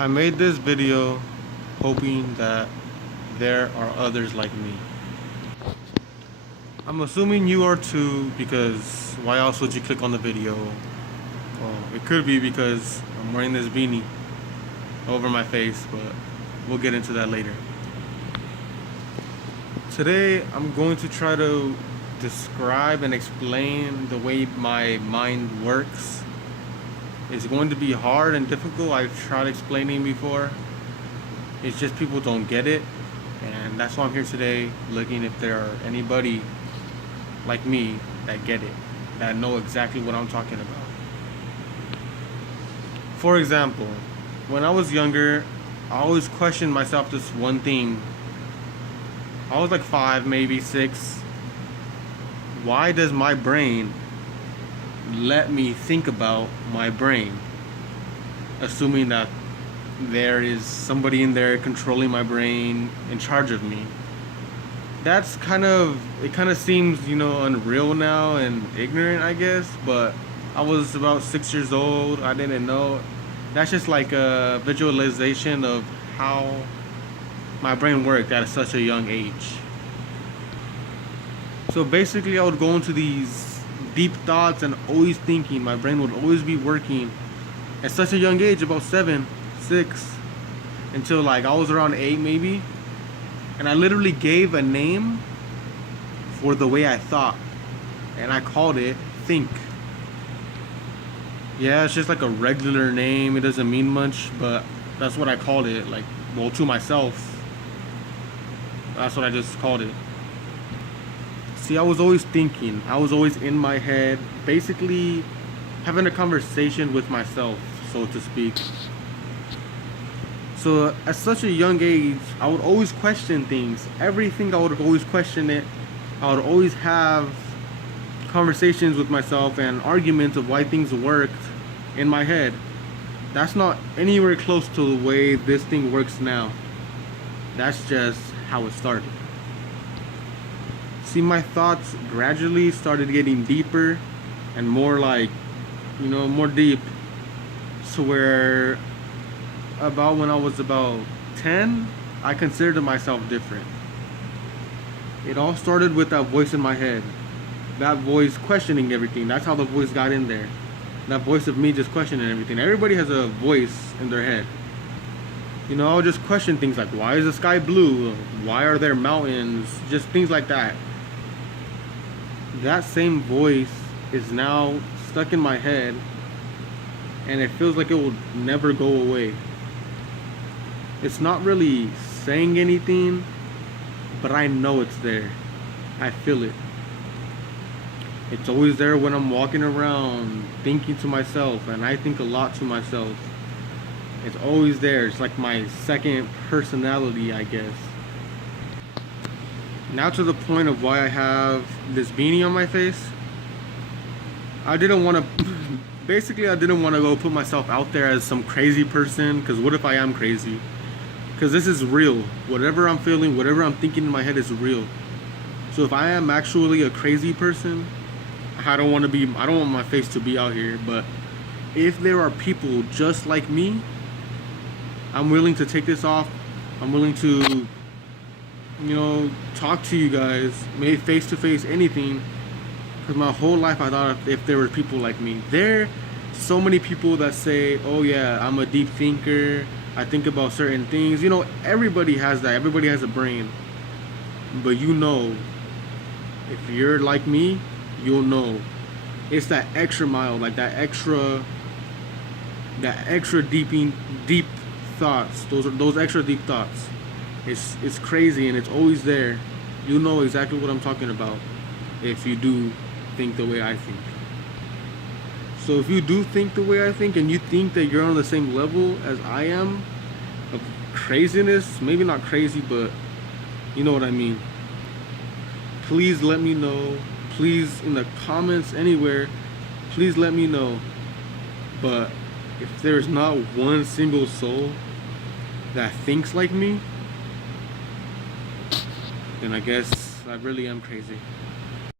I made this video hoping that there are others like me. I'm assuming you are too, because why else would you click on the video? Well, it could be because I'm wearing this beanie over my face, but we'll get into that later. Today, I'm going to try to describe and explain the way my mind works. It's going to be hard and difficult. I've tried explaining before. It's just people don't get it. And that's why I'm here today, looking if there are anybody like me that get it, that know exactly what I'm talking about. For example, when I was younger, I always questioned myself this one thing. I was like 5, maybe 6. Why does my brain let me think about my brain, assuming that there is somebody in there controlling my brain, in charge of me? That's it kind of seems, unreal now and ignorant, I guess, but I was about 6 years old. I didn't know. That's just like a visualization of how my brain worked at such a young age. So basically, I would go into these deep thoughts and always thinking. My brain would always be working at such a young age, about 7, 6, until like I was around 8 maybe. And I literally gave a name for the way I thought, and I called it think. Yeah, it's just like a regular name. It doesn't mean much, but that's what I called it. Like, well, to myself, that's what I just called it. See, I was always thinking. I was always in my head, basically having a conversation with myself, so to speak. So at such a young age, I would always question things. Everything, I would always question it. I would always have conversations with myself and arguments of why things worked in my head. That's not anywhere close to the way this thing works now. That's just how it started. See, my thoughts gradually started getting deeper and more like, more deep. So where about when I was about 10, I considered myself different. It all started with that voice in my head. That voice questioning everything. That's how the voice got in there. That voice of me just questioning everything. Everybody has a voice in their head. I would just question things like, why is the sky blue? Why are there mountains? Just things like that. That same voice is now stuck in my head, and it feels like it will never go away. It's not really saying anything, but I know it's there. I feel it. It's always there when I'm walking around thinking to myself, and I think a lot to myself. It's always there. It's like my second personality, I guess. Now to the point of why I have this beanie on my face. I didn't want to go put myself out there as some crazy person, because what if I am crazy? Because this is real. Whatever I'm feeling, whatever I'm thinking in my head is real. So if I am actually a crazy person, I don't want my face to be out here. But if there are people just like me, I'm willing to take this off. I'm willing to, talk to you guys, maybe face to face, anything. Because my whole life I thought if there were people like me. There are so many people that say, oh yeah, I'm a deep thinker. I think about certain things. Everybody has that. Everybody has a brain. But if you're like me, you'll know. It's that extra mile, like that extra deep thoughts. Those extra deep thoughts. It's crazy, and it's always there. You know exactly what I'm talking about if you do think the way I think. So if you do think the way I think, and you think that you're on the same level as I am of craziness, maybe not crazy, but you know what I mean, please let me know. Please, in the comments, anywhere, please let me know. But if there's not one single soul that thinks like me, then I guess I really am crazy.